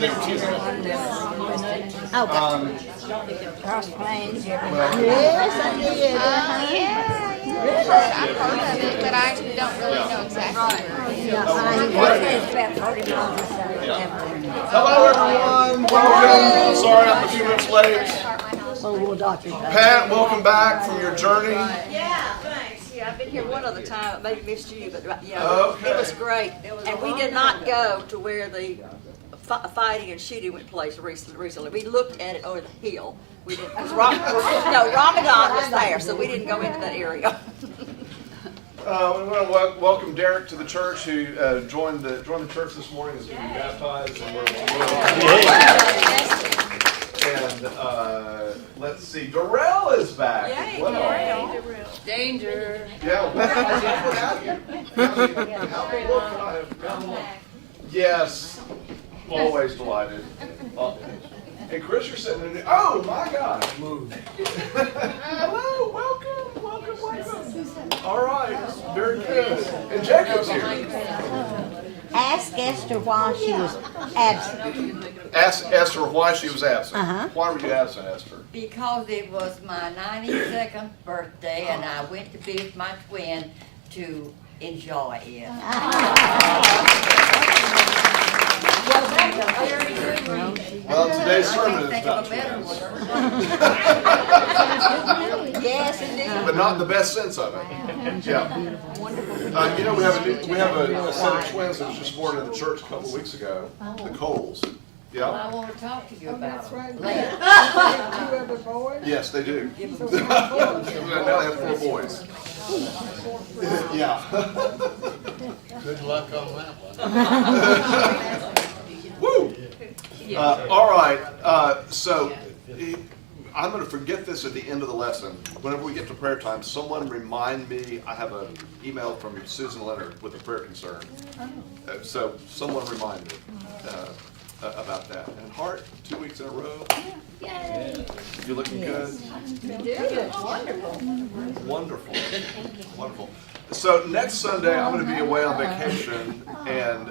they were teasing us. Cross Plains. Yes, I did. Really? I've heard of it, but I don't really know exactly. It's about 40 miles or so. Hello, everyone. Welcome. Sorry, I'm a few minutes late. Pat, welcome back from your journey. Yeah, thanks. Yeah, I've been here one other time. I maybe missed you, but yeah, Okay. it was great. And we did not go to where the fighting and shooting went place recently. We looked at it over the hill. We didn't. Ramadan was there, so we didn't go into that area. We want to welcome Derek to the church, who joined the church this morning. Is going to be baptized, and And let's see, Darrell is back. Yay, Wow. Darrell. Danger. Yeah, what have you? How many what can I have done? Yes, always delighted. And Chris, you're sitting in the, oh my gosh. Hello, welcome. All right, very good. And Jacob's here. Ask Esther why she was absent. Ask Esther why she was absent. Why were you absent, Esther? Because it was my 92nd birthday and I went to be with my twin to enjoy it. Well, today's sermon is Think about of a better twins, one. Yes, indeed. but not in the best sense of it. Yeah. You know, we have a set of twins that was just born in the church a couple of weeks ago, the Coles. Well, Yeah. I want to talk to you about it. Yes, they do. Now they have 4 boys. Yeah. Good luck on that one. Woo! All right. So I'm going to forget this at the end of the lesson. Whenever we get to prayer time, someone remind me. I have an email from Susan Leonard with a prayer concern. So someone remind me about that. And Hart, 2 weeks in a row. Yay. You're looking good. Wonderful. So next Sunday, I'm going to be away on vacation, and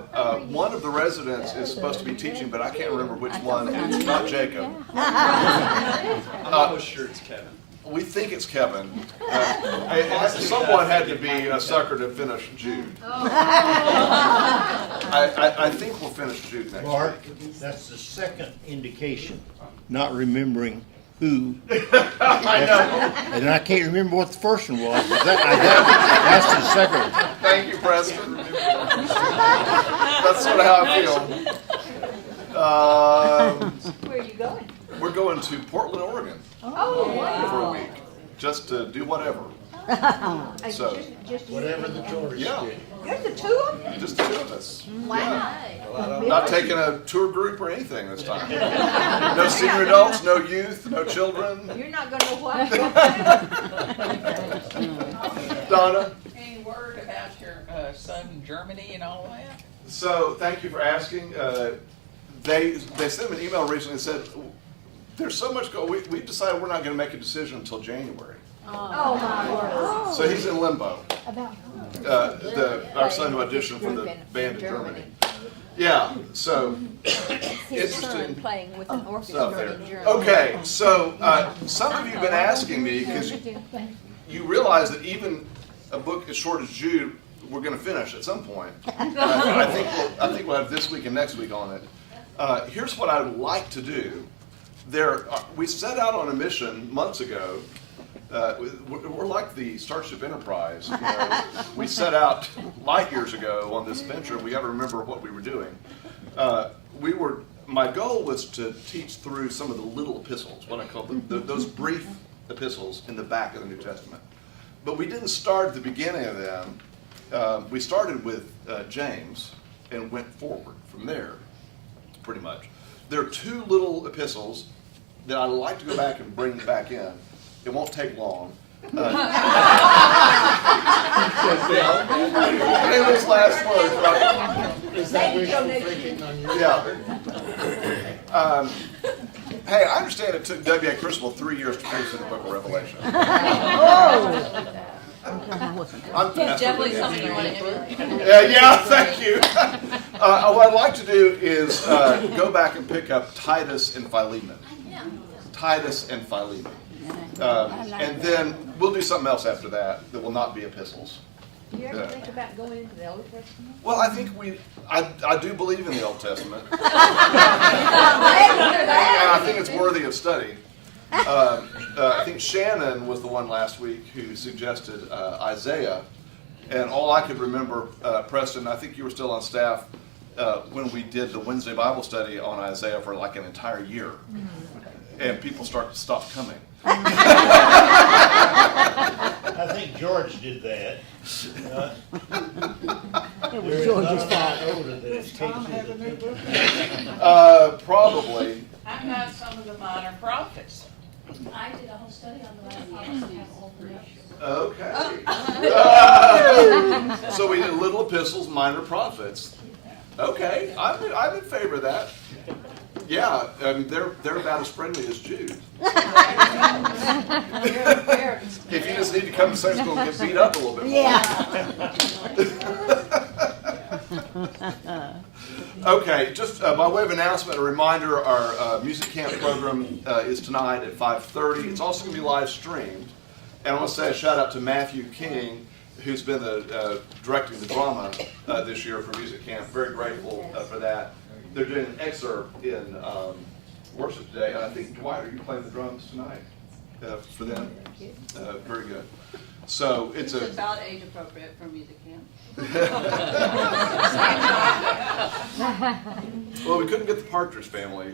one of the residents is supposed to be teaching, but I can't remember which one. It's not Jacob. I'm almost sure it's Kevin. We think it's Kevin. Someone had to be a sucker to finish Jude. I think we'll finish Jude next Mark, week. that's the second indication, not remembering who. I know. And I can't remember what the first one was, but that's the second one. Thank you, Preston. That's sort of how I feel. Where are you going? We're going to Portland, Oregon for a week, just to do whatever. So, Whatever the tourists yeah, did. You're the two of them? just the 2 of us. Wow. Yeah. Not taking a tour group or anything this time. No senior adults, no youth, no children. You're not going to know what? Donna? Any word about your son in Germany and all that? So, thank you for asking. They sent me an email recently and said, there's so much going. We've decided we're not going to make a decision until January. Oh, my word. So he's in limbo. Our son who auditioned for the band in Germany. Yeah, so His son interesting playing with an stuff orchestra there. in Germany. Okay, so some of you have been asking me, because you realize that even a book as short as Jude, we're going to finish at some point. I think we'll have this week and next week on it. Here's what I would like to do. We set out on a mission months ago. We're like the Starship Enterprise. We set out light years ago on this venture. We got to remember what we were doing. My goal was to teach through some of the little epistles, what I call those brief epistles in the back of the New Testament. But we didn't start at the beginning of them. We started with James and went forward from there, pretty much. There are 2 little epistles that I'd like to go back and bring back in. It won't take long. Famous last words, right? Is that wishful thinking on your part? Yeah. Hey, I understand it took W.A. Crucible 3 years to finish the book of Revelation. I'm Definitely something you want to do. Yeah, thank you. What I'd like to do is go back and pick up Titus and Philemon. Titus and Philemon. And then we'll do something else after that will not be epistles. Do you ever think about going into the Old Testament? Well, I think I do believe in the Old Testament. And I think it's worthy of study. I think Shannon was the one last week who suggested Isaiah. And all I could remember, Preston, I think you were still on staff when we did the Wednesday Bible study on Isaiah for like an entire year. And people stopped coming. I think George did that. It was George's fault. Probably. I've got some of the minor prophets. I did a whole study on the last Okay. So we did little epistles, minor prophets. Okay, I'm in favor of that. Yeah, I mean, they're about as friendly as Jude. If you just need to come to Sunday school and get beat up a little bit more. Yeah. Okay, just by way of announcement, a reminder, our music camp program is tonight at 5:30. It's also going to be live streamed. And I want to say a shout out to Matthew King, who's been directing the drama this year for music camp. Very grateful for that. They're doing an excerpt in worship today. And I think, Dwight, are you playing the drums tonight for them? Very good. So it's about age appropriate for music camp. Well, we couldn't get the Partridge Family.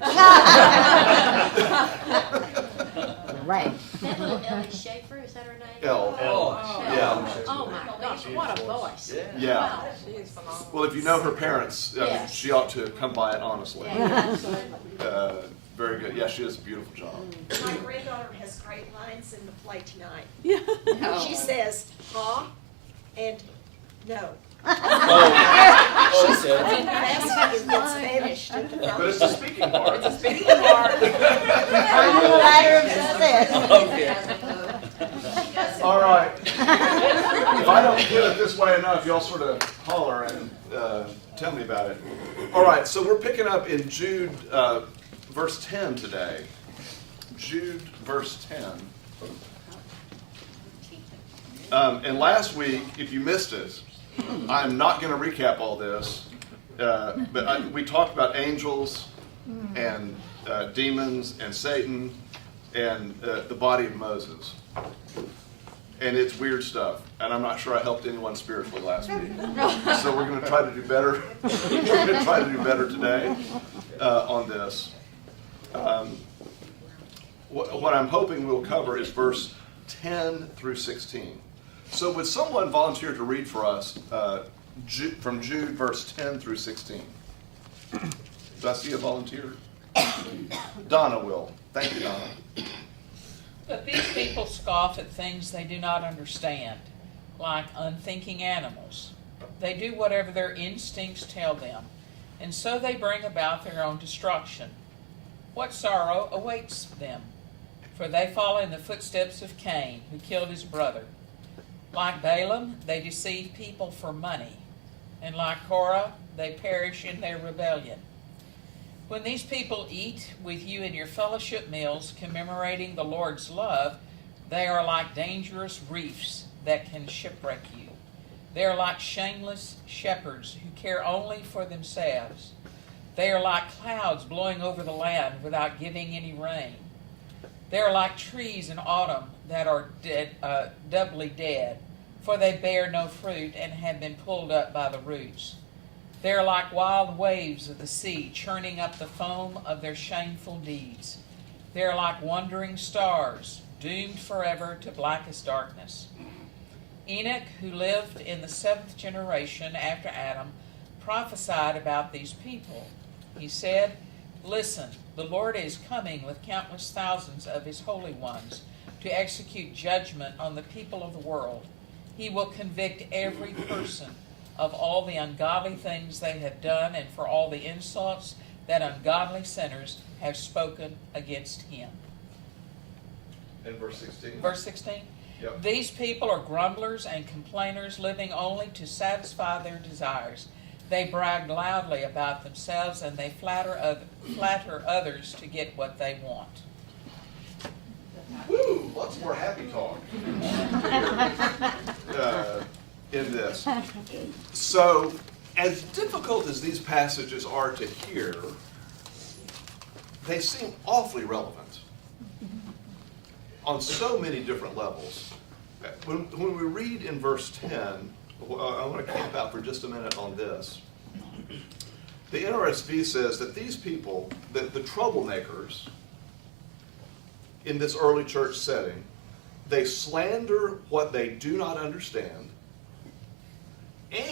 Right. That little Ellie Schaefer, is that her name? Elle. Yeah. Oh my gosh, what a voice. Yeah. Wow. She is phenomenal. Well, if you know her parents, Yes. she ought to come by it honestly. Absolutely. Very good. Yeah, she does a beautiful job. My granddaughter has great lines in the play tonight. She says, "Ha," and "no." She's fantastic in Spanish. But it's the speaking part. I'm the ladder of success. All right. If I don't get it this way enough, y'all sort of holler and tell me about it. All right, so we're picking up in Jude verse 10 today. Jude verse 10. And last week, if you missed it, I'm not going to recap all this, but we talked about angels and demons and Satan and the body of Moses. And it's weird stuff, and I'm not sure I helped anyone spiritually last week. So we're going to try to do better. We're going to try to do better today on this. What I'm hoping we'll cover is verse 10 through 16. So would someone volunteer to read for us from Jude verse 10 through 16? Do I see a volunteer? Donna will. Thank you, Donna. But these people scoff at things they do not understand, like unthinking animals. They do whatever their instincts tell them, and so they bring about their own destruction. What sorrow awaits them? For they follow in the footsteps of Cain, who killed his brother. Like Balaam, they deceive people for money, and like Korah, they perish in their rebellion. When these people eat with you in your fellowship meals, commemorating the Lord's love, they are like dangerous reefs that can shipwreck you. They are like shameless shepherds who care only for themselves. They are like clouds blowing over the land without giving any rain. They are like trees in autumn that are doubly dead, for they bear no fruit and have been pulled up by the roots. They are like wild waves of the sea, churning up the foam of their shameful deeds. They are like wandering stars, doomed forever to blackest darkness. Enoch, who lived in the 7th generation after Adam, prophesied about these people. He said, "Listen, the Lord is coming with countless thousands of his holy ones to execute judgment on the people of the world. He will convict every person of all the ungodly things they have done and for all the insults that ungodly sinners have spoken against him." And verse 16. Verse 16. Yep. These people are grumblers and complainers, living only to satisfy their desires. They brag loudly about themselves, and they flatter others to get what they want. Woo! Lots more happy talk in this. So, as difficult as these passages are to hear, they seem awfully relevant on so many different levels. When we read in verse 10, I want to camp out for just a minute on this. The NRSV says that these people, the troublemakers in this early church setting, they slander what they do not understand,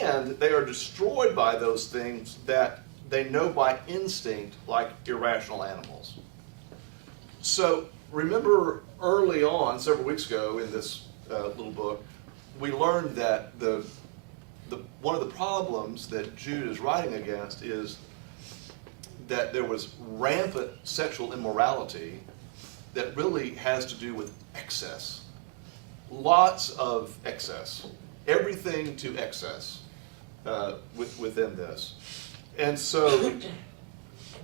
and they are destroyed by those things that they know by instinct, like irrational animals. So remember early on, several weeks ago in this little book, we learned that one of the problems that Jude is writing against is that there was rampant sexual immorality that really has to do with excess. Lots of excess. Everything to excess within this. And so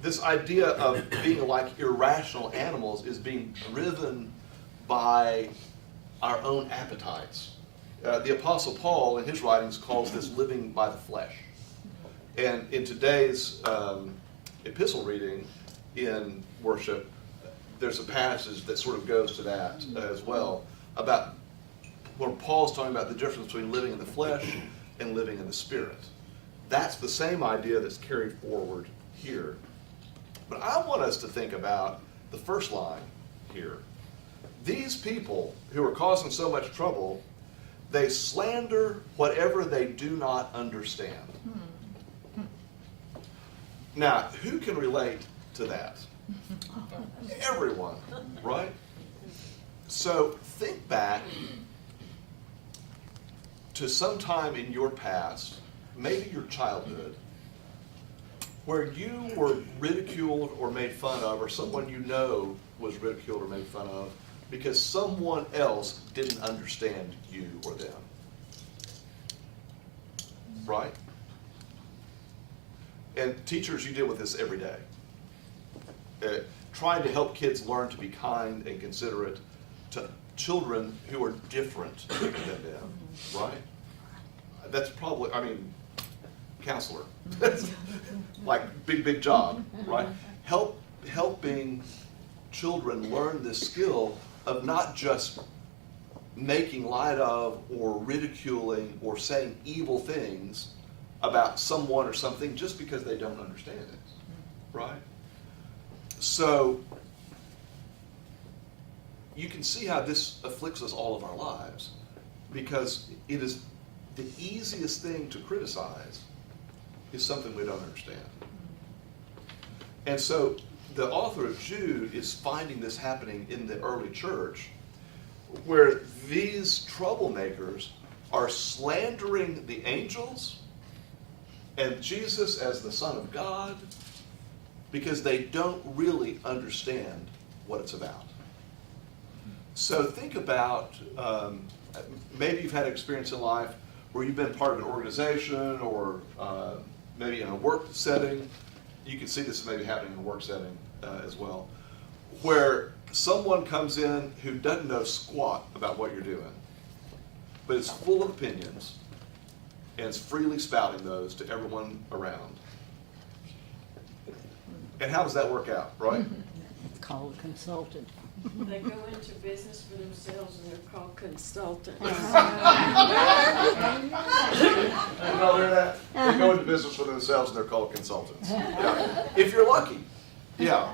this idea of being like irrational animals is being driven by our own appetites. The Apostle Paul, in his writings, calls this living by the flesh. And in today's epistle reading in worship, there's a passage that sort of goes to that as well, about when Paul's talking about the difference between living in the flesh and living in the spirit. That's the same idea that's carried forward here. But I want us to think about the first line here. These people who are causing so much trouble, they slander whatever they do not understand. Now, who can relate to that? Everyone, right? So think back to some time in your past, maybe your childhood, where you were ridiculed or made fun of, or someone you know was ridiculed or made fun of, because someone else didn't understand you or them. Right? And teachers, you deal with this every day. Trying to help kids learn to be kind and considerate to children who are different than them. Right? That's probably, counselor. That's like big job, right? Helping children learn this skill of not just making light of or ridiculing or saying evil things about someone or something just because they don't understand it, right? So you can see how this afflicts us all of our lives, because it is the easiest thing to criticize is something we don't understand. And so the author of Jude is finding this happening in the early church, where these troublemakers are slandering the angels and Jesus as the Son of God because they don't really understand what it's about. So think about, maybe you've had an experience in life where you've been part of an organization or maybe in a work setting. You can see this maybe happening in a work setting as well, where someone comes in who doesn't know squat about what you're doing, but is full of opinions and is freely spouting those to everyone around. And how does that work out, right? It's called a consultant. They go into business for themselves and they're called consultants. You know, they're that. They go into business for themselves and they're called consultants. Yeah. If you're lucky. Yeah.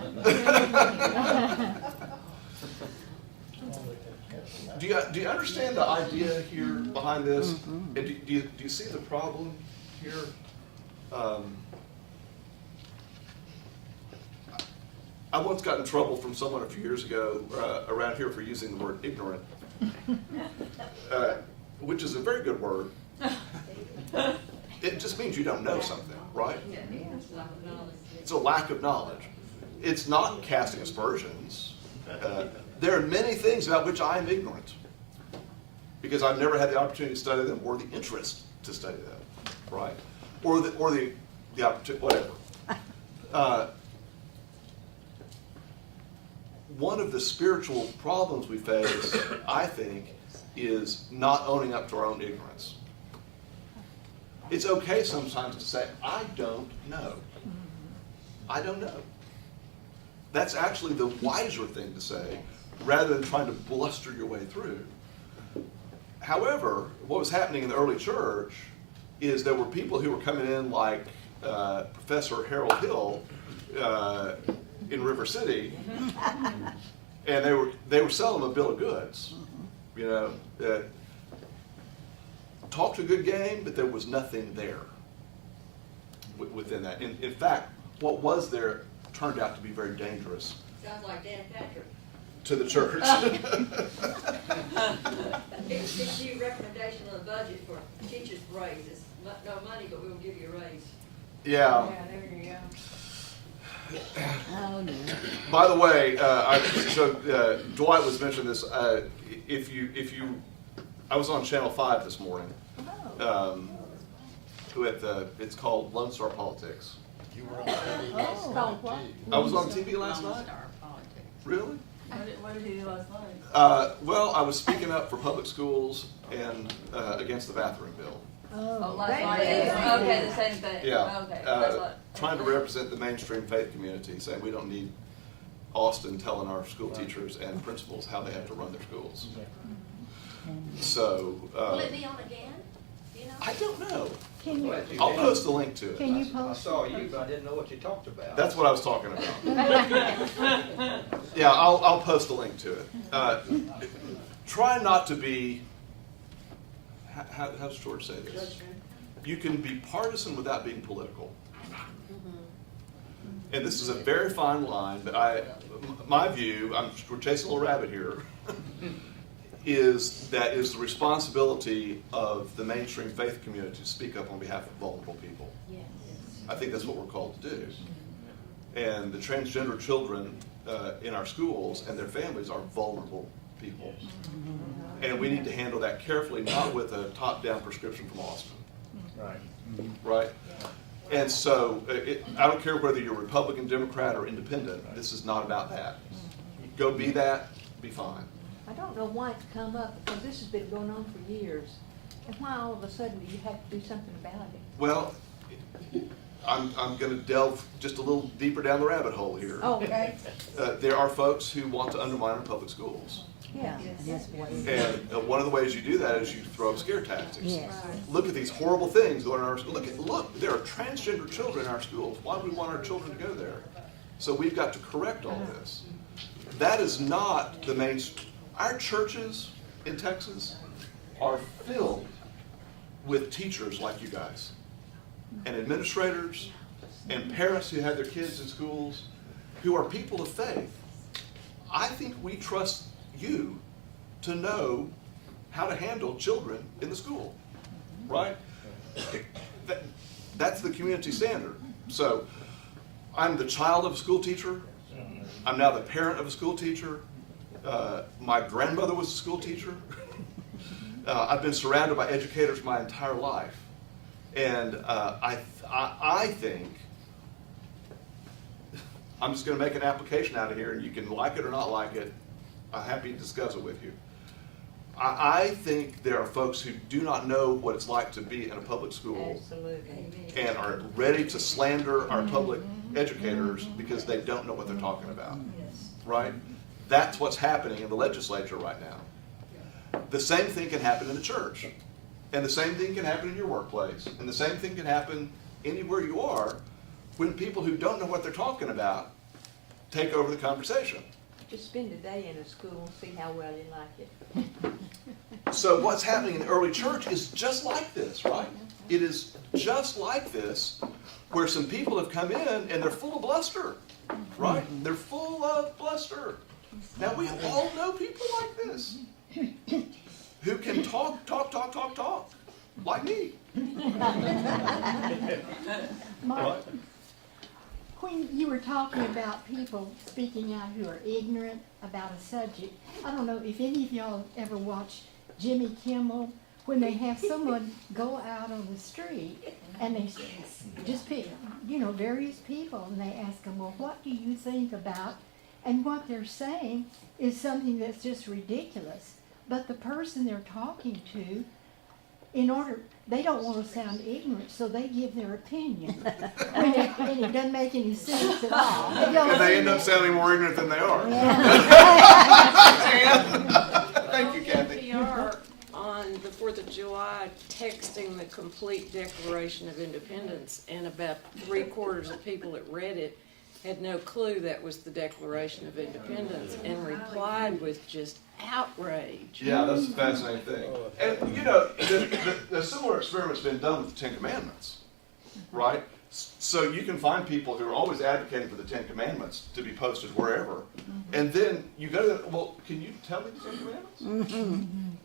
Do you understand the idea here behind this? And do you see the problem here? I once got in trouble from someone a few years ago around here for using the word ignorant, which is a very good word. It just means you don't know something, right? It's a lack of knowledge. It's not casting aspersions. There are many things about which I am ignorant. because I've never had the opportunity to study them or the interest to study them, right? Or the opportunity, whatever. One of the spiritual problems we face, I think, is not owning up to our own ignorance. It's okay sometimes to say, I don't know. I don't know. That's actually the wiser thing to say, rather than trying to bluster your way through. However, what was happening in the early church is there were people who were coming in like Professor Harold Hill in River City, and they were selling them a bill of goods. You know, talked a good game, but there was nothing there within that. In fact, what was there turned out to be very dangerous. Sounds like Dan Patrick. To the church. It's your recommendation on the budget for teachers' raises. No money, but we'll give you a raise. Yeah. Yeah, there you go. Oh, no. By the way, Dwight was mentioning this. I was on Channel 5 this morning. It's called Lone Star Politics. You were on TV. Oh. I was on TV last night. Really? What did you do last night? Well, I was speaking up for public schools and against the bathroom bill. Oh, last Thank night. you. Okay, the same thing. Yeah. Okay, that's what. Trying to represent the mainstream faith community, saying we don't need Austin telling our school teachers and principals how they have to run their schools. So, Will it be on again? You know? I don't know. Can you, I'll post a link to it. can you I post? saw you, but I didn't know what you talked about. That's what I was talking about. Yeah, I'll post a link to it. Try not to be, how's George say this? You can be partisan without being political. And this is a very fine line, but my view, we're chasing a little rabbit here, is that is the responsibility of the mainstream faith community to speak up on behalf of vulnerable people. Yes. I think that's what we're called to do. And the transgender children in our schools and their families are vulnerable people. And we need to handle that carefully, not with a top-down prescription from Austin. Right. Right? And so I don't care whether you're Republican, Democrat, or Independent. This is not about that. Go be that, be fine. I don't know why it's come up, because this has been going on for years. And why all of a sudden do you have to do something about it? Well, I'm going to delve just a little deeper down the rabbit hole here. Oh, okay. There are folks who want to undermine our public schools. Yeah. That's what it is. And one of the ways you do that is you throw scare tactics. Yes. Look at these horrible things going on in our school. Look, there are transgender children in our schools. Why do we want our children to go there? So we've got to correct all this. That is not the main. Our churches in Texas are filled with teachers like you guys, and administrators, and parents who have their kids in schools, who are people of faith. I think we trust you to know how to handle children in the school, right? That's the community standard. So I'm the child of a school teacher. I'm now the parent of a school teacher. My grandmother was a school teacher. I've been surrounded by educators my entire life. And I think, I'm just going to make an application out of here, and you can like it or not like it. I'm happy to discuss it with you. I think there are folks who do not know what it's like to be in a public school Absolutely. and are ready to slander our public educators because they don't know what they're talking about, right? That's what's happening in the legislature right now. The same thing can happen in the church, and the same thing can happen in your workplace, and the same thing can happen anywhere you are when people who don't know what they're talking about take over the conversation. Just spend a day in a school, see how well you like it. So what's happening in the early church is just like this, right? It is just like this, where some people have come in and they're full of bluster, right? They're full of bluster. Now we all know people like this, who can talk, like me. Mark, when you were talking about people speaking out who are ignorant about a subject, I don't know if any of y'all ever watched Jimmy Kimmel, when they have someone go out on the street and they just pick, various people, and they ask them, well, what do you think about? And what they're saying is something that's just ridiculous. But the person they're talking to, they don't want to sound ignorant, so they give their opinion. And it doesn't make any sense at all. And they end up sounding more ignorant than they are. Yeah. Thank you, Kathy. NPR on the 4th of July texting the complete Declaration of Independence, and about 3/4 of people that read it had no clue that was the Declaration of Independence, and replied with just outrage. Yeah, that's a fascinating thing. And the similar experiment's been done with the Ten Commandments, right? So you can find people who are always advocating for the Ten Commandments to be posted wherever, and then you go to well, can you tell me the Ten Commandments?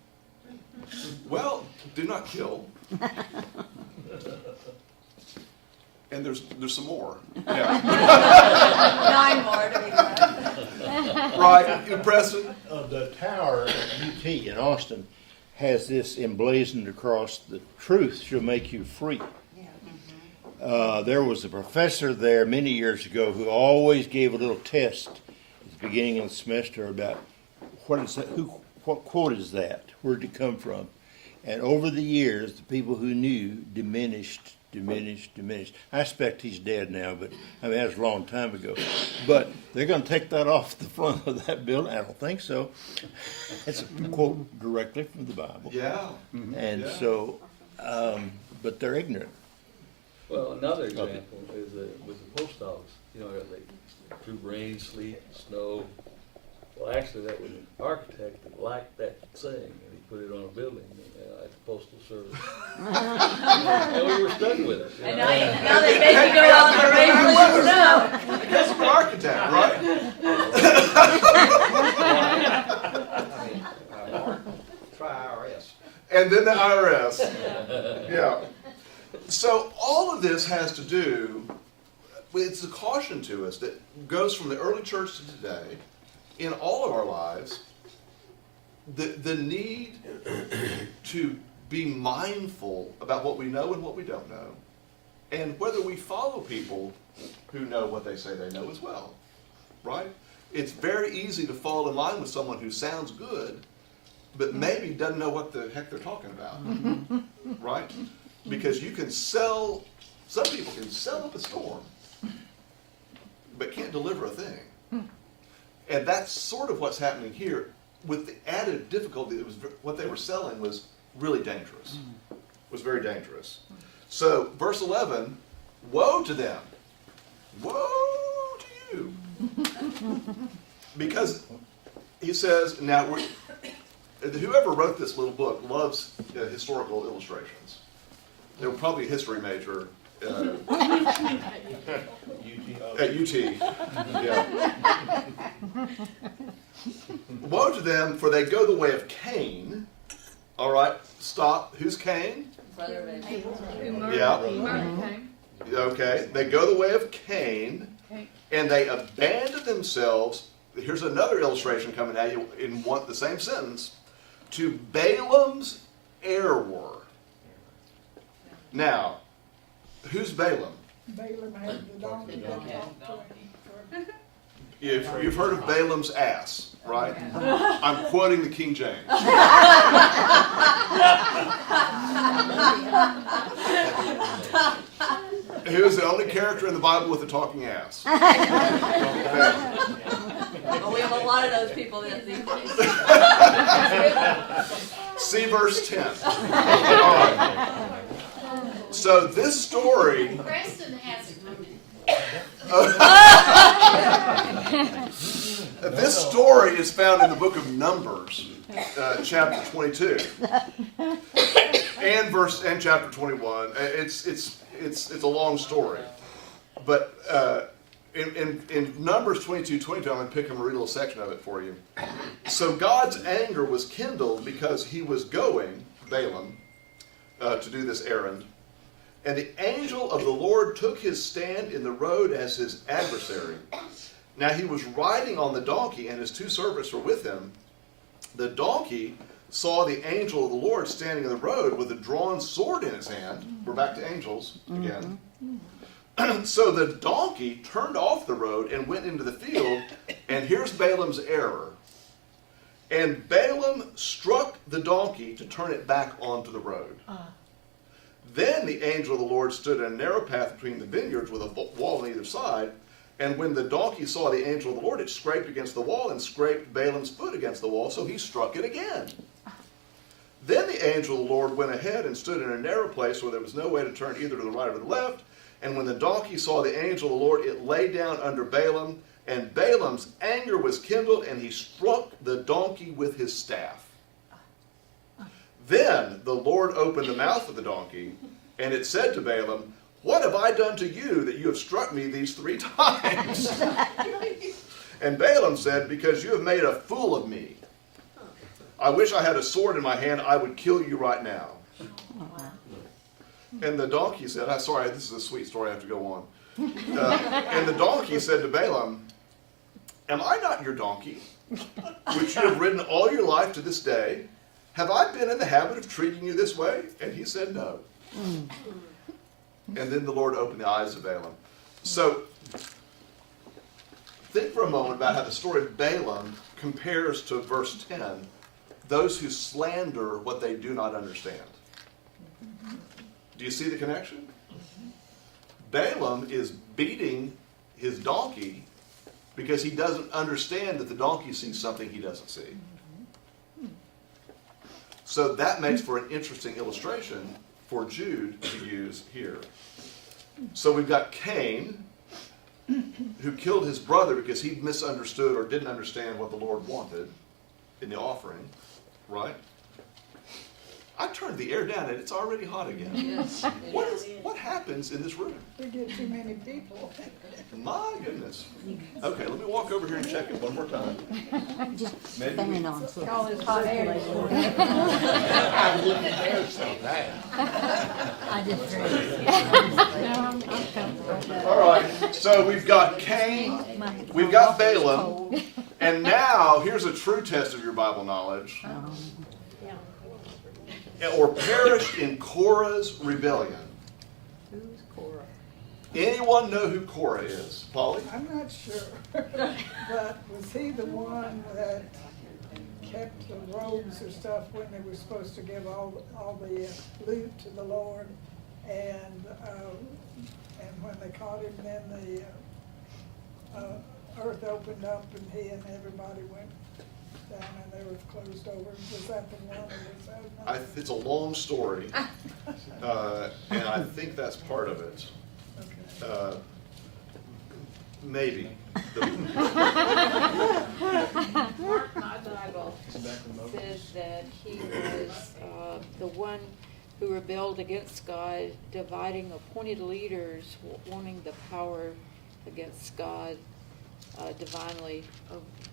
Well, do not kill. And there's some more. Yeah. 9 more to be Right, Preston? The tower at UT in Austin has this emblazoned across: the truth shall make you free. There was a professor there many years ago who always gave a little test at the beginning of the semester about what is that, what quote is that, where did it come from? And over the years, the people who knew diminished. I expect he's dead now, but that was a long time ago. But they're going to take that off the front of that building. I don't think so. It's a quote directly from the Bible. Yeah. And yeah. so, but they're ignorant. Well, another example is with the post office. Through rain, sleet, snow. Well, actually, that was an architect that liked that saying, and he put it on a building at the Postal Service. And we were stuck with it. And now they make you go out on the rain, sleet, snow. Because of an architect, right? Try IRS. And then the IRS. Yeah. So all of this has to do, it's a caution to us that goes from the early church to today, in all of our lives, the need to be mindful about what we know and what we don't know, and whether we follow people who know what they say they know as well, right? It's very easy to fall in line with someone who sounds good, but maybe doesn't know what the heck they're talking about, right? Because some people can sell up a storm, but can't deliver a thing. And that's sort of what's happening here, with the added difficulty that what they were selling was really dangerous. Was very dangerous. So, verse 11, woe to them. Woe to you. Because he says, now, whoever wrote this little book loves historical illustrations. They were probably a history major at UT. Yeah. Woe to them, for they go the way of Cain. All right, stop. Who's Cain? Brother of Abel. Yeah. Okay, they go the way of Cain, and they abandon themselves. Here's another illustration coming at you in the same sentence. To Balaam's error. Now, who's Balaam? Balaam had the donkey that talked to him. You've heard of Balaam's ass, right? I'm quoting the King James. He was the only character in the Bible with a talking ass. Well, we have a lot of those people these days. See verse 10. All right. So this story. Preston has it. This story is found in the book of Numbers, chapter 22, and chapter 21. It's a long story, but in Numbers 22:22, I'm going to pick and read a little section of it for you. So God's anger was kindled because he was going, Balaam, to do this errand. And the angel of the Lord took his stand in the road as his adversary. Now he was riding on the donkey, and his 2 servants were with him. The donkey saw the angel of the Lord standing in the road with a drawn sword in his hand. We're back to angels again. So the donkey turned off the road and went into the field, and here's Balaam's error. And Balaam struck the donkey to turn it back onto the road. Then the angel of the Lord stood in a narrow path between the vineyards with a wall on either side. And when the donkey saw the angel of the Lord, it scraped against the wall and scraped Balaam's foot against the wall, so he struck it again. Then the angel of the Lord went ahead and stood in a narrow place where there was no way to turn either to the right or the left. And when the donkey saw the angel of the Lord, it lay down under Balaam, and Balaam's anger was kindled, and he struck the donkey with his staff. Then the Lord opened the mouth of the donkey, and it said to Balaam, "What have I done to you that you have struck me these 3 times?" And Balaam said, "Because you have made a fool of me. I wish I had a sword in my hand, I would kill you right now." And the donkey said, sorry, this is a sweet story, I have to go on. And the donkey said to Balaam, "Am I not your donkey, which you have ridden all your life to this day? Have I been in the habit of treating you this way?" And he said, "No." And then the Lord opened the eyes of Balaam. So, think for a moment about how the story of Balaam compares to verse 10, those who slander what they do not understand. Do you see the connection? Balaam is beating his donkey because he doesn't understand that the donkey sees something he doesn't see. So that makes for an interesting illustration for Jude to use here. So we've got Cain, who killed his brother because he misunderstood or didn't understand what the Lord wanted in the offering, right? I turned the air down and it's already hot again. Yes. What happens in this room? We get too many people. My goodness. Okay, let me walk over here and check it one more time. Just Maybe banging we- on something. All this hot air. I just read it. No, I'm comfortable with that. All right, so we've got Cain, we've got Balaam, and now here's a true test of your Bible knowledge. Or perished in Korah's rebellion. Who's Korah? Anyone know who Korah is? Polly? I'm not sure, but was he the one that kept the robes or stuff when they were supposed to give all the loot to the Lord? And when they caught him, then the earth opened up and he and everybody went down and they were closed over. Was that the one? Or was that another? It's a long story, and I think that's part of it. Okay. Maybe. Mark, my Bible says that he was the one who rebelled against God, dividing appointed leaders, wanting the power against God divinely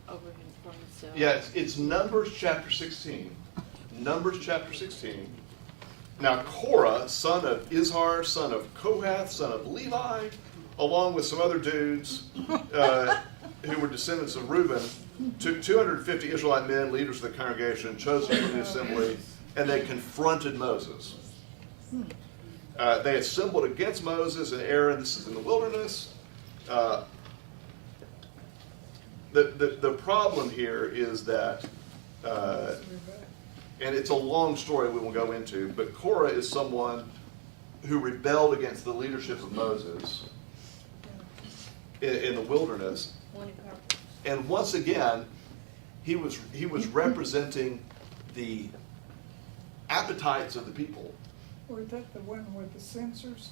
over him for himself. Yeah, it's Numbers chapter 16. Numbers chapter 16. Now Korah, son of Izhar, son of Kohath, son of Levi, along with some other dudes who were descendants of Reuben, took 250 Israelite men, leaders of the congregation, chosen from the assembly, and they confronted Moses. They assembled against Moses and Aaron. This is in the wilderness. The problem here is that, and it's a long story we won't go into, but Korah is someone who rebelled against the leadership of Moses in the wilderness. And once again, he was representing the appetites of the people. Was that the one with the censers?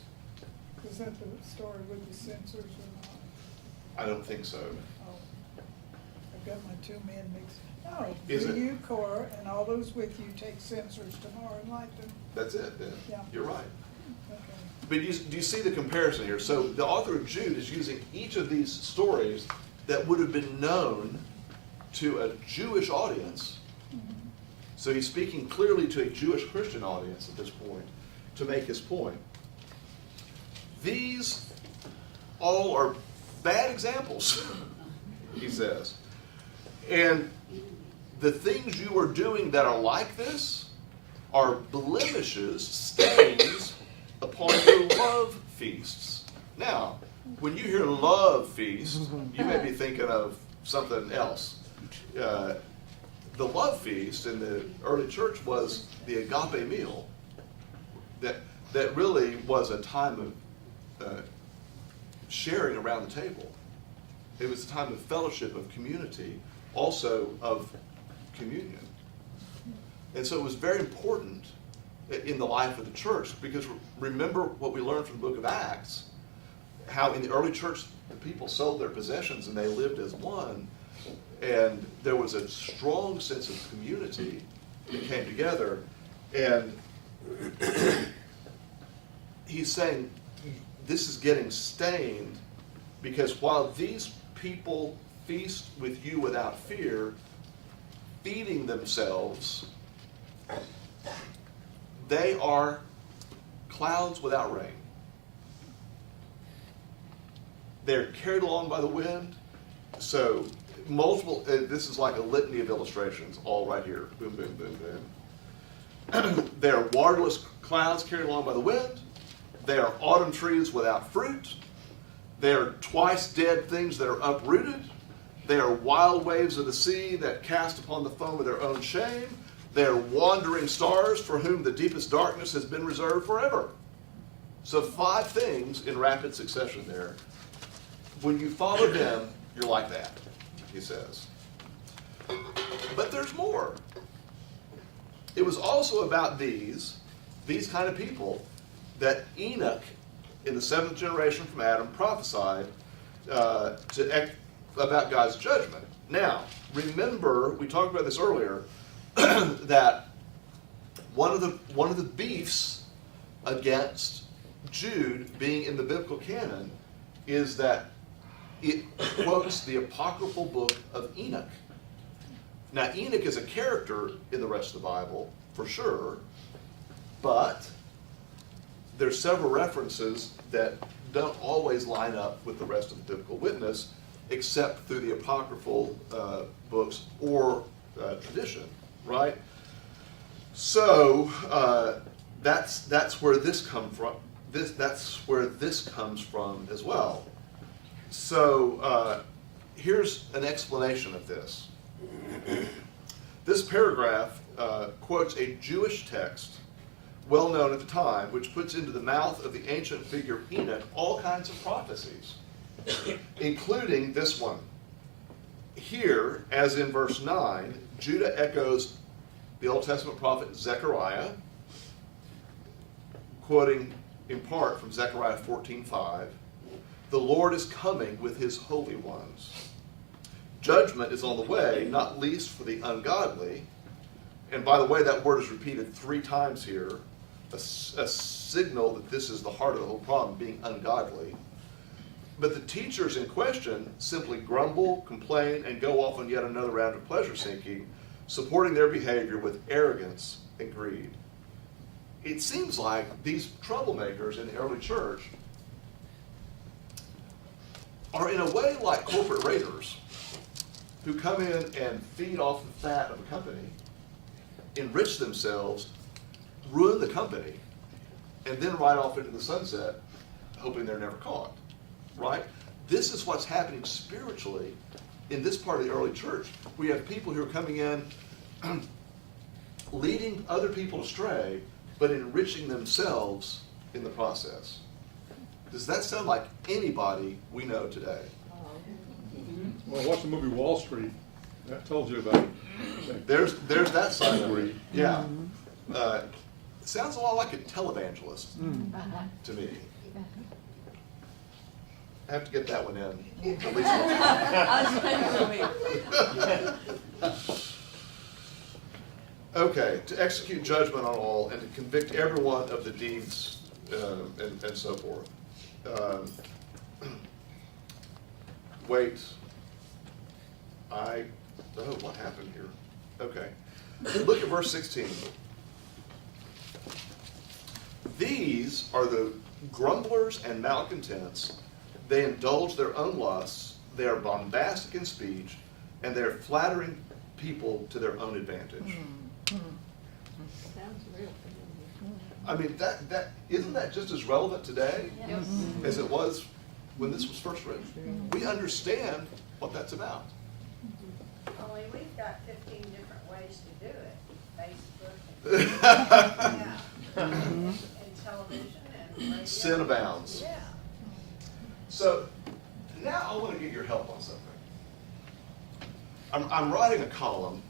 Was that the story with the censers or not? I don't think so. Oh, I've got my two men mixed. No, Is it? you, Cora, and all those with you take censers tomorrow and light them. That's it, then. Yeah. You're right. Okay. But do you see the comparison here? So the author of Jude is using each of these stories that would have been known to a Jewish audience. So he's speaking clearly to a Jewish Christian audience at this point to make his point. These all are bad examples, he says. And the things you are doing that are like this are blemishes, stains upon your love feasts. Now, when you hear love feast, you may be thinking of something else. The love feast in the early church was the agape meal. That really was a time of sharing around the table. It was a time of fellowship, of community, also of communion. And so it was very important in the life of the church, because remember what we learned from the book of Acts, how in the early church the people sold their possessions and they lived as one, and there was a strong sense of community that came together. And he's saying this is getting stained, because while these people feast with you without fear, feeding themselves, they are clouds without rain. They're carried along by the wind. So multiple, this is like a litany of illustrations, all right here. Boom, boom, boom, boom. They're waterless clouds carried along by the wind. They are autumn trees without fruit. They are twice dead things that are uprooted. They are wild waves of the sea that cast upon the foam of their own shame. They are wandering stars for whom the deepest darkness has been reserved forever. So 5 things in rapid succession there. When you follow them, you're like that, he says. But there's more. It was also about these kind of people that Enoch, in the 7th generation from Adam, prophesied about God's judgment. Now, remember, we talked about this earlier, that one of the beefs against Jude being in the biblical canon is that it quotes the apocryphal book of Enoch. Now, Enoch is a character in the rest of the Bible, for sure, but there's several references that don't always line up with the rest of the biblical witness, except through the apocryphal books or tradition, right? So that's where this comes from. That's where this comes from as well. So here's an explanation of this. This paragraph quotes a Jewish text well known at the time, which puts into the mouth of the ancient figure Enoch all kinds of prophecies, including this one. Here, as in verse 9, Judah echoes the Old Testament prophet Zechariah, quoting in part from Zechariah 14:5, "The Lord is coming with his holy ones. Judgment is on the way, not least for the ungodly." And by the way, that word is repeated 3 times here, a signal that this is the heart of the whole problem, being ungodly. But the teachers in question simply grumble, complain, and go off on yet another round of pleasure seeking, supporting their behavior with arrogance and greed. It seems like these troublemakers in the early church are in a way like corporate raiders who come in and feed off the fat of a company, enrich themselves, ruin the company, and then ride off into the sunset, hoping they're never caught, right? This is what's happening spiritually in this part of the early church. We have people who are coming in, leading other people astray, but enriching themselves in the process. Does that sound like anybody we know today? Well, watch the movie Wall Street. That tells you about it. There's that side of it. Yeah. Sounds a lot like a televangelist to me. I have to get that one in. At least one. Okay, to execute judgment on all and to convict everyone of the deeds and so forth. Wait. What happened here? Okay. Look at verse 16. These are the grumblers and malcontents. They indulge their own lusts. They are bombastic in speech, and they are flattering people to their own advantage. Sounds real familiar. I mean, that isn't that just as relevant today Yes. as it was when this was first written? We understand what that's about. Only we've got 15 different ways to do it. Facebook and, and television and radio. Sin abounds. Yeah. So now I want to get your help on something. I'm writing a column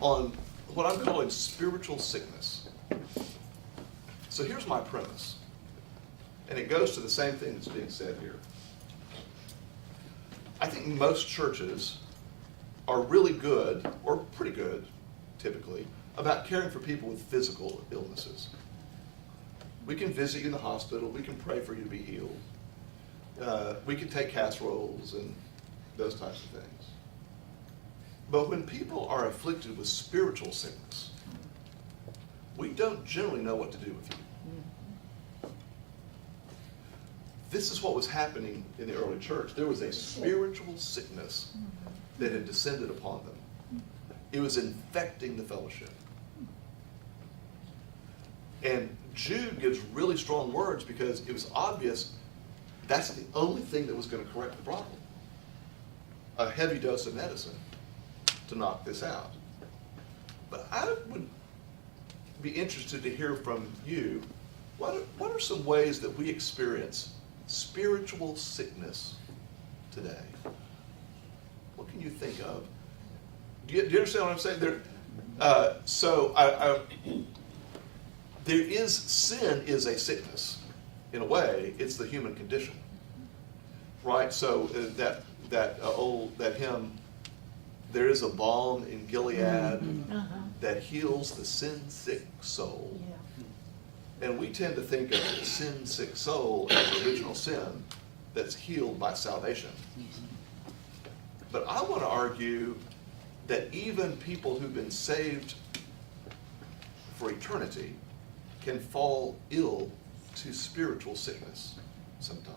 on what I'm calling spiritual sickness. So here's my premise, and it goes to the same thing that's being said here. I think most churches are really good, or pretty good, typically, about caring for people with physical illnesses. We can visit you in the hospital, we can pray for you to be healed, we can take casseroles and those types of things. But when people are afflicted with spiritual sickness, we don't generally know what to do with you. This is what was happening in the early church. There was a spiritual sickness that had descended upon them. It was infecting the fellowship. And Jude gives really strong words because it was obvious that's the only thing that was going to correct the problem. A heavy dose of medicine to knock this out. But I would be interested to hear from you, what are some ways that we experience spiritual sickness today? What can you think of? Do you understand what I'm saying? Sin is a sickness. In a way, it's the human condition, right? So that hymn, there is a balm in Gilead that heals the sin-sick soul. And we tend to think of the sin-sick soul as original sin that's healed by salvation. But I want to argue that even people who've been saved for eternity can fall ill to spiritual sickness sometimes.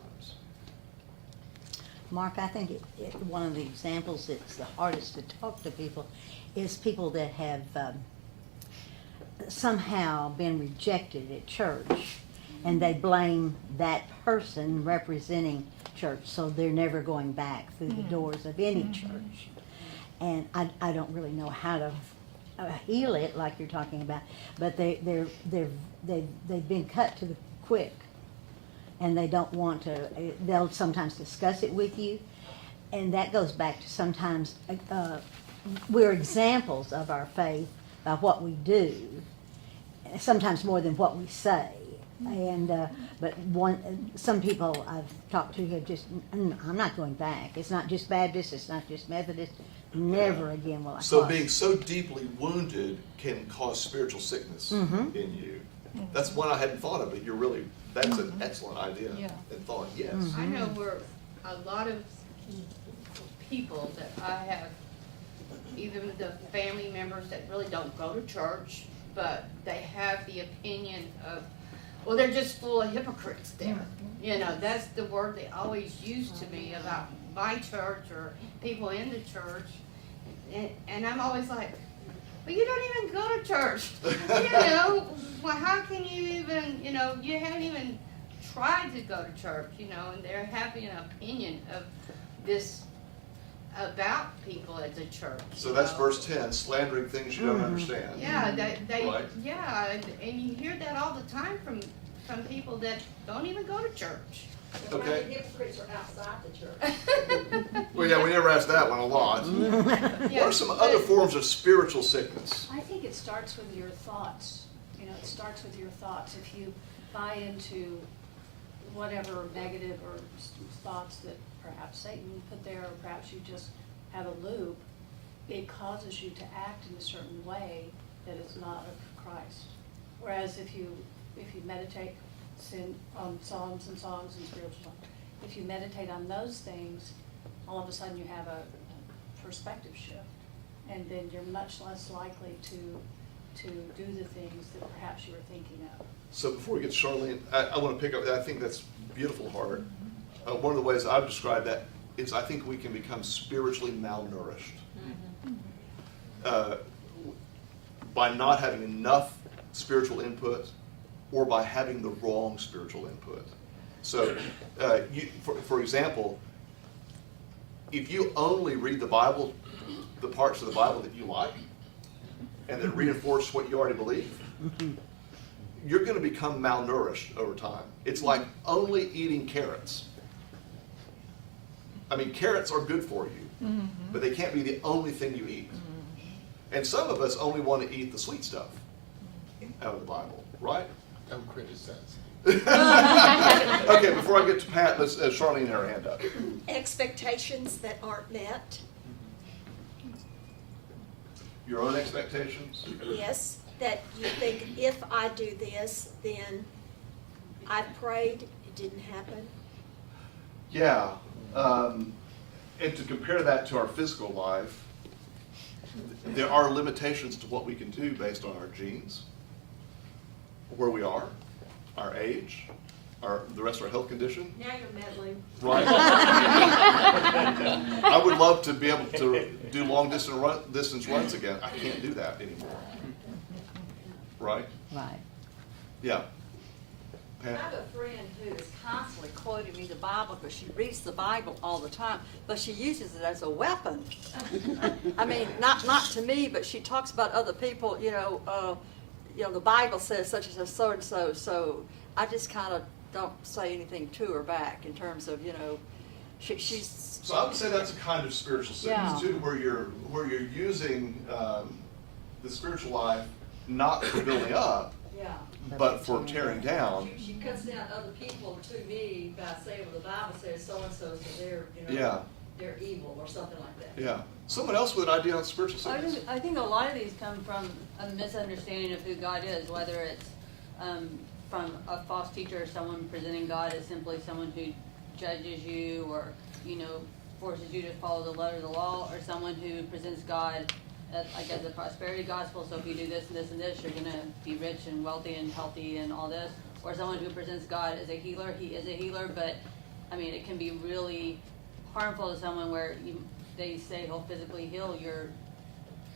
Mark, I think one of the examples that's the hardest to talk to people is people that have somehow been rejected at church, and they blame that person representing church, so they're never going back through the doors of any church. And I don't really know how to heal it like you're talking about, but they've been cut to the quick, and they don't want to. They'll sometimes discuss it with you, and that goes back to sometimes we're examples of our faith by what we do, sometimes more than what we say. And but some people I've talked to have just, I'm not going back. It's not just Baptist. It's not just Methodist. Never again will I. So being so deeply wounded can cause spiritual sickness in you. That's one I hadn't thought of, but that's an excellent idea and thought. Yes. I know where a lot of people that I have, even the family members that really don't go to church, but they have the opinion of, well, they're just full of hypocrites there. You know, that's the word they always use to me about my church or people in the church. And I'm always like, well, you don't even go to church. You know, well, how can you even, you haven't even tried to go to church, and they're having an opinion of this about people at the church. So that's verse 10, slandering things you don't understand. Yeah, they right? Yeah, and you hear that all the time from people that don't even go to church. Okay. The hypocrites are outside the church. Well, yeah, we never asked that one a lot. What are some other forms of spiritual sickness? I think it starts with your thoughts. It starts with your thoughts. If you buy into whatever negative or thoughts that perhaps Satan put there, or perhaps you just have a loop, it causes you to act in a certain way that is not of Christ. Whereas if you meditate on songs and spiritual songs, if you meditate on those things, all of a sudden you have a perspective shift, and then you're much less likely to do the things that perhaps you were thinking of. So before we get to Charlene, I want to pick up, I think that's beautiful, Heart. One of the ways I've described that is I think we can become spiritually malnourished by not having enough spiritual input or by having the wrong spiritual input. So, for example, if you only read the Bible, the parts of the Bible that you like, and that reinforce what you already believe, you're going to become malnourished over time. It's like only eating carrots. I mean, carrots are good for you, but they can't be the only thing you eat. And some of us only want to eat the sweet stuff out of the Bible, right? Don't criticize. Okay, before I get to Pat, let's Charlene had her hand up. Expectations that aren't met. Your own expectations? Yes, that you think if I do this, then I prayed, it didn't happen. Yeah, and to compare that to our physical life, there are limitations to what we can do based on our genes, where we are, our age, the rest of our health condition. Now you're meddling. Right. I would love to be able to do long distance runs again. I can't do that anymore. Right? Right. Yeah. I have a friend who is constantly quoting me the Bible because she reads the Bible all the time, but she uses it as a weapon. I mean, not to me, but she talks about other people. The Bible says such and so and so. So I just kind of don't say anything to her back in terms of she's. So I would say that's a kind of spiritual sickness too, where you're using the spiritual life not for building up. Yeah. But for tearing down. She cuts down other people to me by saying, well, the Bible says so and so, so they're they're evil or something like that. Yeah. Someone else with an idea on spiritual sickness? I think a lot of these come from a misunderstanding of who God is, whether it's from a false teacher or someone presenting God as simply someone who judges you or forces you to follow the letter of the law, or someone who presents God as the prosperity gospel. So if you do this and this and this, you're going to be rich and wealthy and healthy and all this. Or someone who presents God as a healer. He is a healer, but I mean, it can be really harmful to someone where they say he'll physically heal your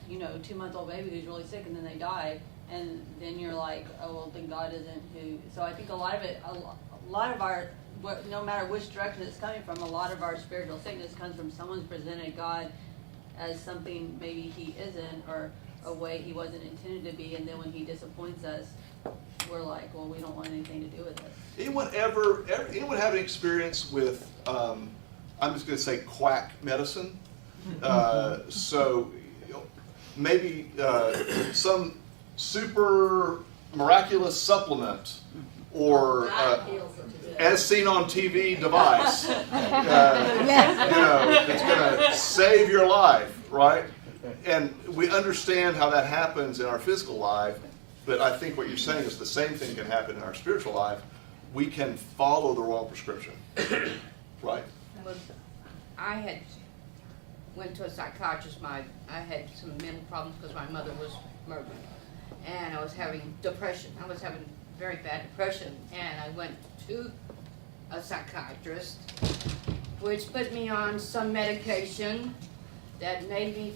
2-month-old baby who's really sick, and then they die, and then you're like, oh well, then God isn't who. So I think a lot of our, no matter which direction it's coming from, a lot of our spiritual sickness comes from someone's presented God as something maybe he isn't, or a way he wasn't intended to be, and then when he disappoints us, we're like, well, we don't want anything to do with it. Anyone have an experience with, I'm just going to say quack medicine? So maybe some super miraculous supplement or as seen on TV device, it's going to save your life, right? And we understand how that happens in our physical life, but I think what you're saying is the same thing can happen in our spiritual life. We can follow the wrong prescription, right? I went to a psychiatrist. I had some mental problems because my mother was murdered, and I was having depression. I was having very bad depression, and I went to a psychiatrist, which put me on some medication that made me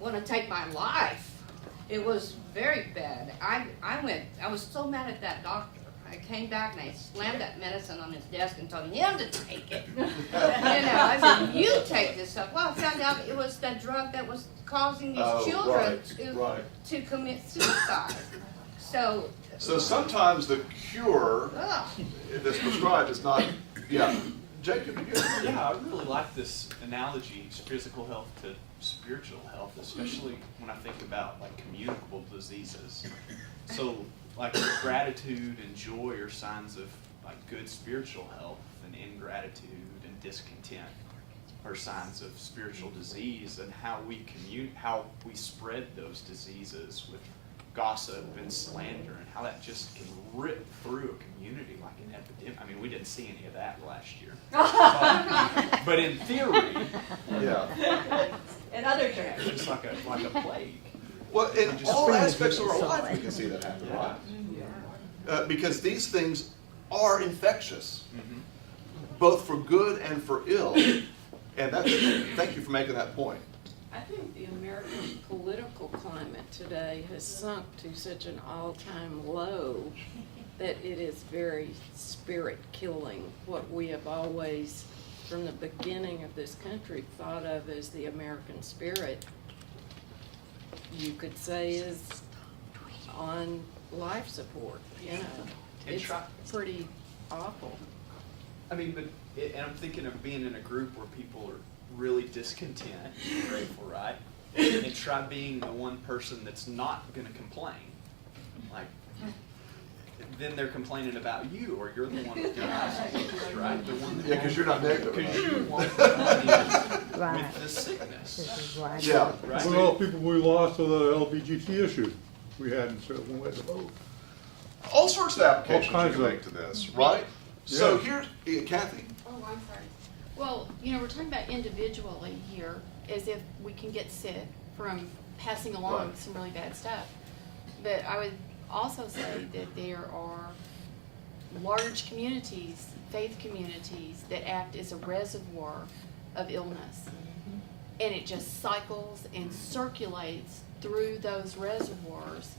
want to take my life. It was very bad. I was so mad at that doctor. I came back and I slammed that medicine on his desk and told him to take it. I said, you take this stuff. Well, I found out it was that drug that was causing these children to commit suicide. So sometimes the cure that's prescribed is not, Jacob, Yeah, I really like this analogy, physical health to spiritual health, especially when I think about communicable diseases. So gratitude and joy are signs of good spiritual health, and ingratitude and discontent are signs of spiritual disease, and how we spread those diseases with gossip and slander, and how that just can rip through a community like an epidemic. I mean, we didn't see any of that last year. But in theory, in other terms, it's just like a plague. Well, in all aspects of our life, we can see that happen, right? Because these things are infectious, both for good and for ill. And that's, thank you for making that point. I think the American political climate today has sunk to such an all-time low that it is very spirit-killing, what we have always, from the beginning of this country, thought of as the American spirit, you could say is on life support, you know. And It's pretty awful. I mean, and I'm thinking of being in a group where people are really discontent, grateful, right? And try being the one person that's not going to complain. Like, then they're complaining about you, or you're the one with the issues, right? The one that Yeah, because you're not negative. because you want to Right. with the sickness. This is right. Yeah. Right. Look at all the people we lost to the LBGT issue we had when we had to vote. All sorts of applications you kinds can of- make to this, right? So Yeah. here's, Kathy, Oh, I'm sorry. Well, you know, we're talking about individually here, as if we can get sick from passing along Right. some really bad stuff. But I would also say that there are large communities, faith communities, that act as a reservoir of illness. And it just cycles and circulates through those reservoirs,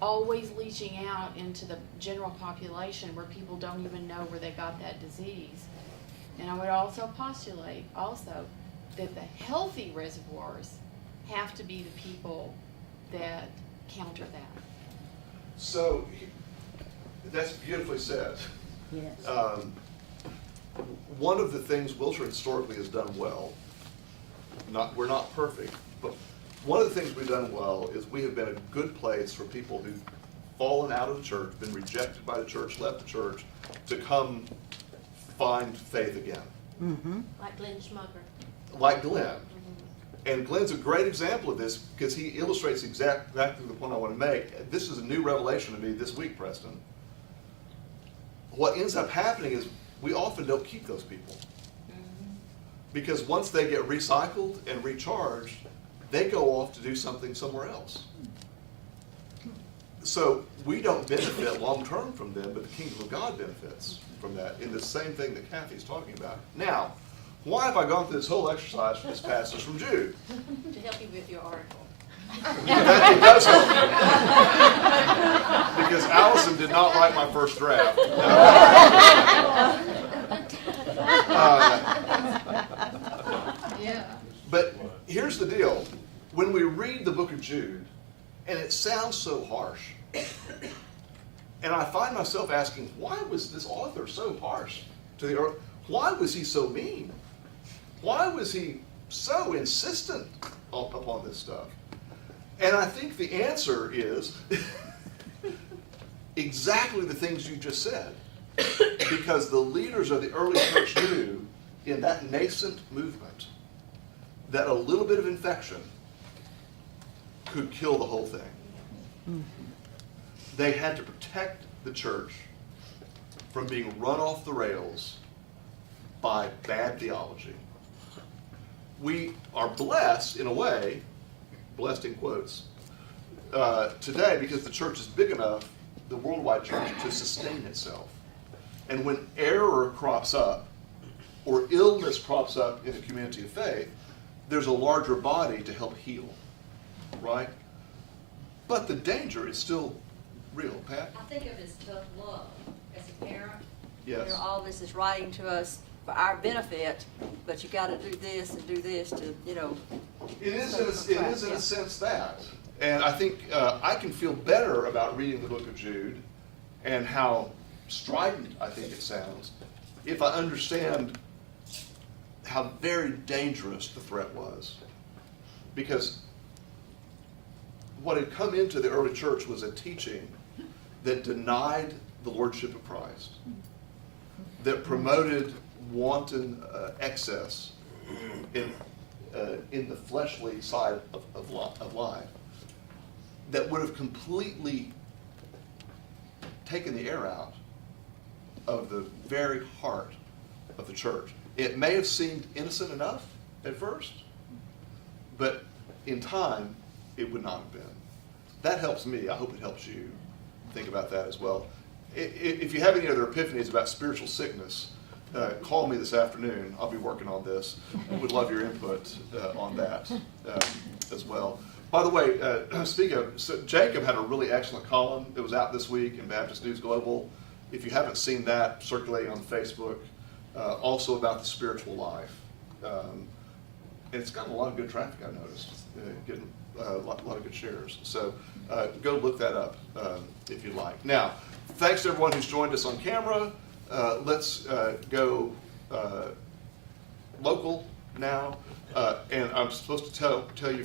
always leaching out into the general population where people don't even know where they got that disease. And I would also postulate that the healthy reservoirs have to be the people that counter that. so that's beautifully said. Yes. One of the things Wilshire historically has done well, we're not perfect, but one of the things we've done well is we have been a good place for people who've fallen out of the church, been rejected by the church, left the church, to come find faith again. Mm-hmm. Like Glenn Schmucker. Like Glenn. And Glenn's a great example of this because he illustrates exactly the point I want to make. This is a new revelation to me this week, Preston. What ends up happening is we often don't keep those people. Because once they get recycled and recharged, they go off to do something somewhere else. So we don't benefit long-term from them, but the kingdom of God benefits from that in the same thing that Kathy's talking about. Now, why have I gone through this whole exercise for this passage from Jude? To help you with your article. It does help. Because Allison did not write my first draft. Yeah. But here's the deal. When we read the book of Jude, and it sounds so harsh, and I find myself asking, why was this author so harsh to the earth? Why was he so mean? Why was he so insistent upon this stuff? And I think the answer is exactly the things you just said. Because the leaders of the early church knew in that nascent movement that a little bit of infection could kill the whole thing. Mm-hmm. They had to protect the church from being run off the rails by bad theology. We are blessed, in a way, blessed in quotes, today because the church is big enough, the worldwide church, to sustain itself. And when error crops up, or illness crops up in a community of faith, there's a larger body to help heal, right? But the danger is still real, Pat? I think of it as tough love. As a parent, Yes. you know, all this is writing to us for our benefit, but you gotta do this and do this to, you know. It is in a sense that. And I think I can feel better about reading the book of Jude and how strident I think it sounds if I understand how very dangerous the threat was. Because what had come into the early church was a teaching that denied the lordship of Christ, that promoted wanton excess in the fleshly side of life, that would have completely taken the air out of the very heart of the church. It may have seemed innocent enough at first, but in time, it would not have been. That helps me. I hope it helps you think about that as well. If you have any other epiphanies about spiritual sickness, call me this afternoon. I'll be working on this. Would love your input on that as well. By the way, speaking of, so Jacob had a really excellent column. It was out this week in Baptist News Global. If you haven't seen that, circulating on Facebook, also about the spiritual life. And it's gotten a lot of good traffic, I noticed, getting a lot of good shares. So go look that up if you'd like. Now, thanks to everyone who's joined us on camera. Let's go local now. And I'm supposed to tell you